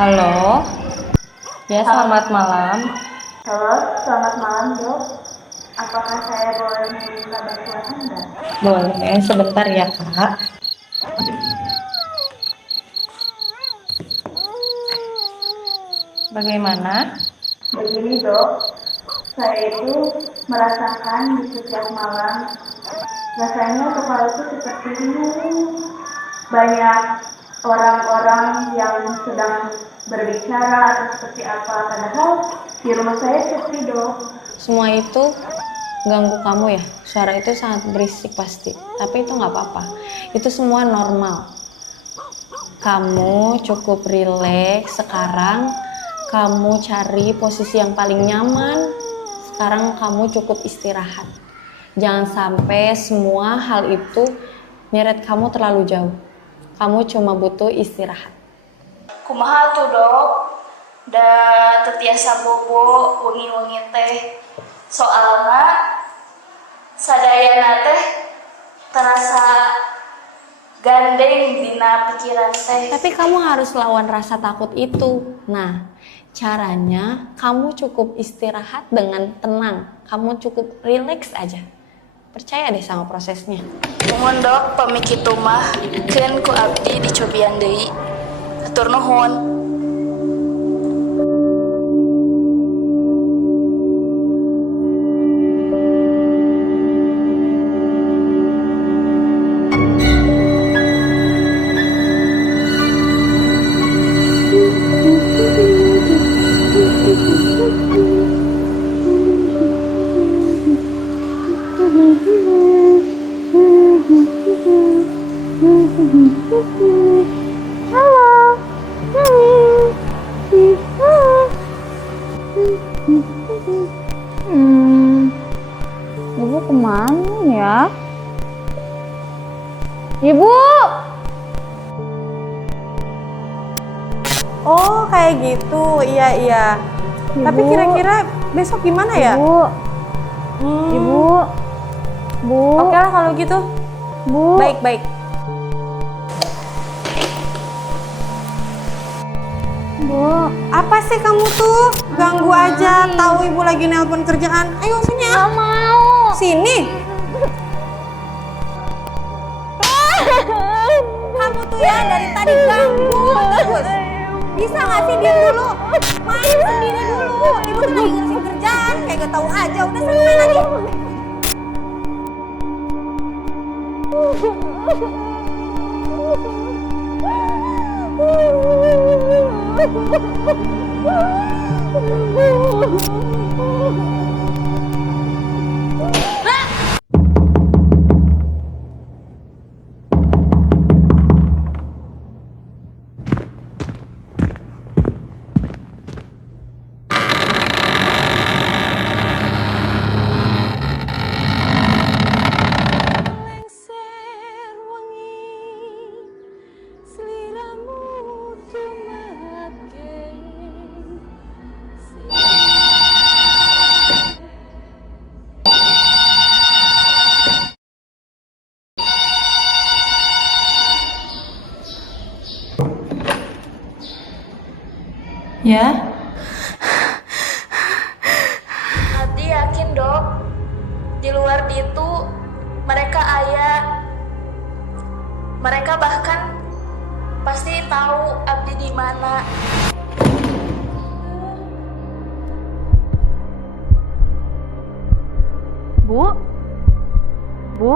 Halo, ya Halo. selamat malam. Halo, selamat malam dok. Apakah saya boleh meminta bantuan Anda? Boleh, sebentar ya Kak. Bagaimana? Begini dok, saya itu merasakan di setiap malam rasanya kepala itu seperti bingung. Banyak orang-orang yang sedang berbicara atau seperti apa, padahal di rumah saya sepi dok. Semua itu ganggu kamu ya? Suara itu sangat berisik pasti. Tapi itu nggak apa-apa. Itu semua normal. Kamu cukup rileks sekarang. Kamu cari posisi yang paling nyaman. Sekarang kamu cukup istirahat. Jangan sampai semua hal itu nyeret kamu terlalu jauh. Kamu cuma butuh istirahat. Kumaha tuh dok? Da tetiasa bobo wengi-wengi teh. Soalna sadayana teh terasa gandeng dina pikiran teh. Tapi kamu harus lawan rasa takut itu. Nah, caranya kamu cukup istirahat dengan tenang. Kamu cukup rileks aja. Percaya deh sama prosesnya. Mohon dok pamikitu mah keun ku abdi dicobian deui. Hatur nuhun. Ibu kemana ya? Ibu! Oh kayak gitu, iya. Ibu. Tapi kira-kira besok gimana ya? Ibu, Ibu, Bu, Oke lah kalau gitu. Bu. Baik. Bu, Apa sih kamu tuh? Ganggu aja, tahu ibu lagi nelpon kerjaan. Ayo sini ya. nggak mau. Sini. Kamu tuh ya dari tadi ganggu terus. Bisa nggak sih diam dulu? Main sendiri dulu. Ibu tuh lagi ngurusin kerjaan, kayak gak tahu aja. Udah selesai lagi. Ya, Abdi yakin dok, di luar itu mereka aya. Mereka bahkan pasti tahu Abdi di mana. Bu, Bu,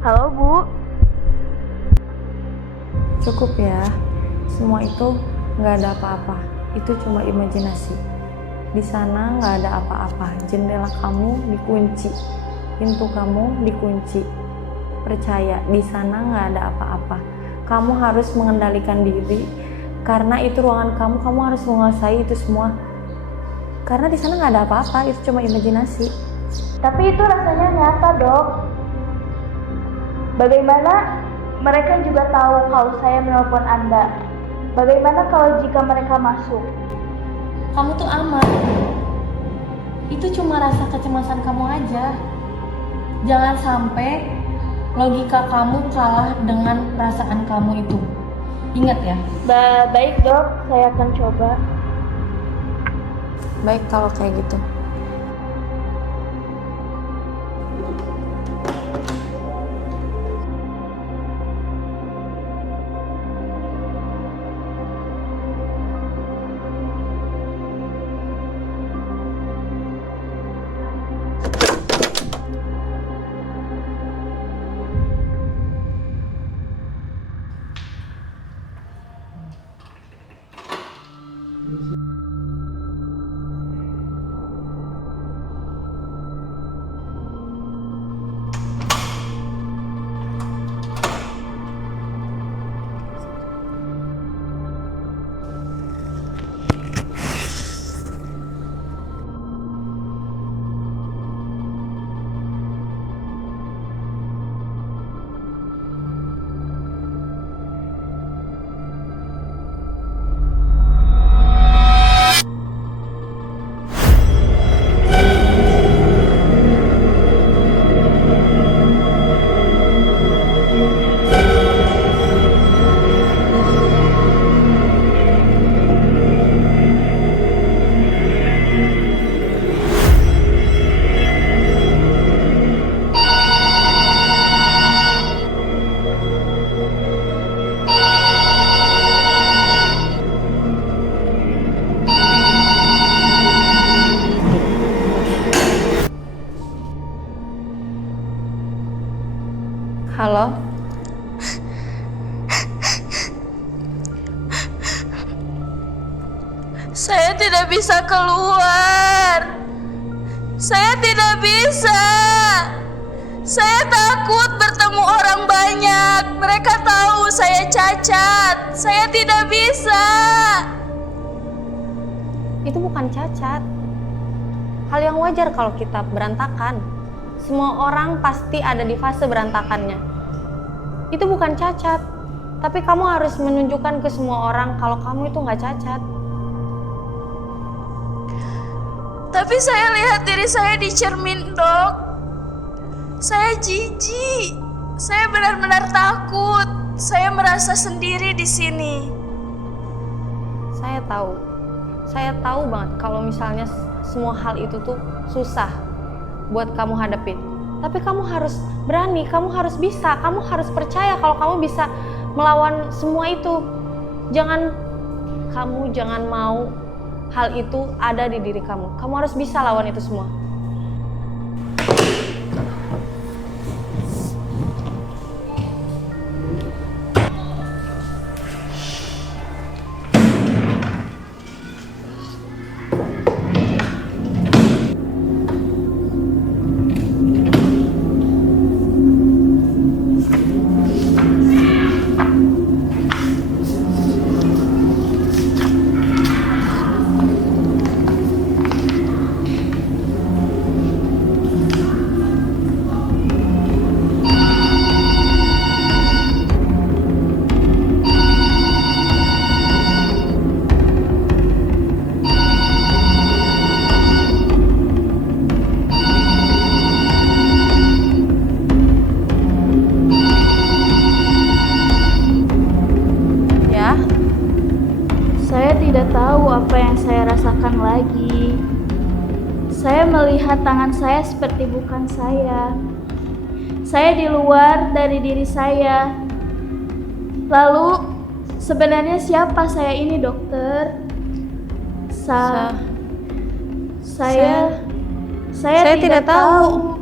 halo Bu. Cukup ya, semua itu nggak ada apa-apa. Itu cuma imajinasi. Di sana nggak ada apa-apa. Jendela kamu dikunci, pintu kamu dikunci. Percaya, di sana nggak ada apa-apa. Kamu harus mengendalikan diri, karena itu ruangan kamu. Kamu harus menguasai itu semua. Karena di sana nggak ada apa-apa. Itu cuma imajinasi. Tapi itu rasanya nyata dok. Bagaimana mereka juga tahu kalau saya menelpon Anda? Bagaimana kalau jika mereka masuk? Kamu tuh aman. Itu cuma rasa kecemasan kamu aja. Jangan sampai logika kamu kalah dengan perasaan kamu itu. Ingat ya. Baik dok, saya akan coba. Baik kalau kayak gitu. Halo? Saya tidak bisa keluar. Saya tidak bisa. Saya takut bertemu orang banyak. Mereka tahu saya cacat. Saya tidak bisa. Itu bukan cacat. Hal yang wajar kalau kita berantakan. Semua orang pasti ada di fase berantakannya. Itu bukan cacat. Tapi kamu harus menunjukkan ke semua orang kalau kamu itu nggak cacat. Tapi saya lihat diri saya di cermin, dok. Saya jijik. Saya benar-benar takut. Saya merasa sendiri di sini. Saya tahu. Saya tahu banget kalau misalnya semua hal itu tuh susah buat kamu hadapin. Tapi kamu harus berani, kamu harus bisa, kamu harus percaya kalau kamu bisa melawan semua itu. Kamu jangan mau hal itu ada di diri kamu. Kamu harus bisa lawan itu semua. tidak tahu apa yang saya rasakan lagi. Saya melihat tangan saya seperti bukan saya. Saya di luar dari diri saya. Lalu, sebenarnya siapa saya ini, dokter? Saya tidak tahu.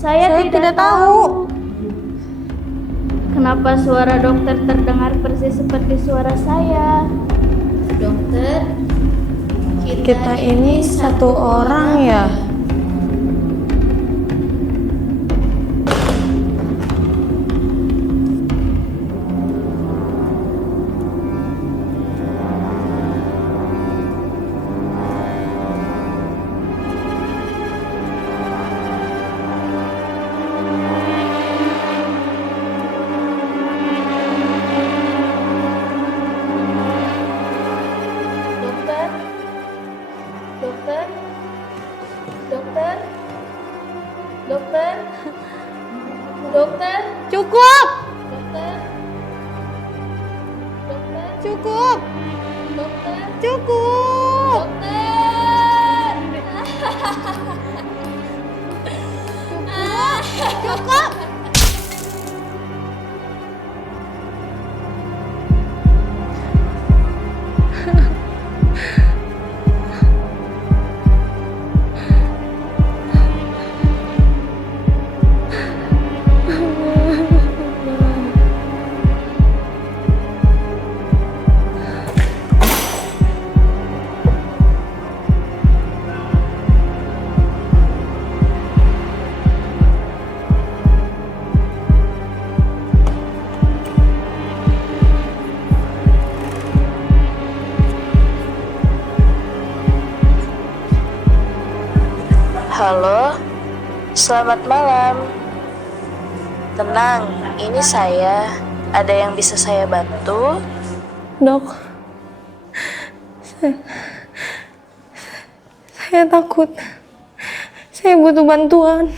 Saya tidak tahu. Kenapa suara dokter terdengar persis seperti suara saya? Dokter, Kita ini satu orang ya? Dokter, Cukup! dokter, cukup. Cukup. Cukup. Halo, selamat malam. Tenang, ini saya. Ada yang bisa saya bantu? Dok, saya takut. Saya butuh bantuan.